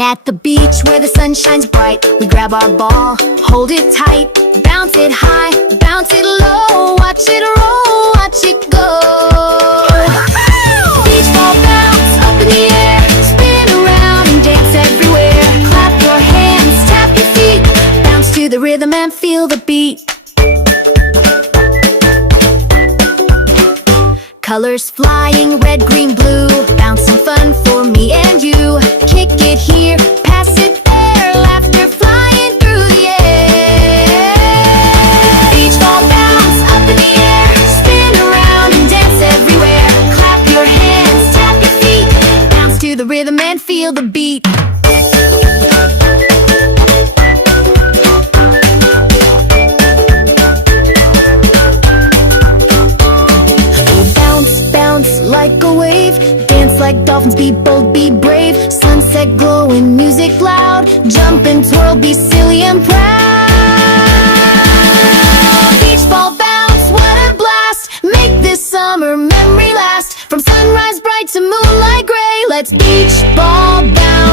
Down at the beach where the sun shines bright, we grab our ball, hold it tight, bounce it high, bounce it low, watch it roll, watch it go. Beach ball bounce up in the air, spin around and dance everywhere. Clap your hands, tap your feet, bounce to the rhythm and feel the beat. Colors flying, red, green, blue, bouncing fun for me and you. Kick it here, pass it there, laughter flying through the air. Beach ball bounce up in the air, spin around and dance everywhere. Clap your hands, tap your feet, bounce to the rhythm and feel the beat. Like a wave, dance like dolphins, be bold, be brave. Sunset glowing, music loud, jump and twirl, be silly and proud. Beach ball bounce, what a blast, make this summer memory last. From sunrise bright to moonlight gray, let's beach ball bounce.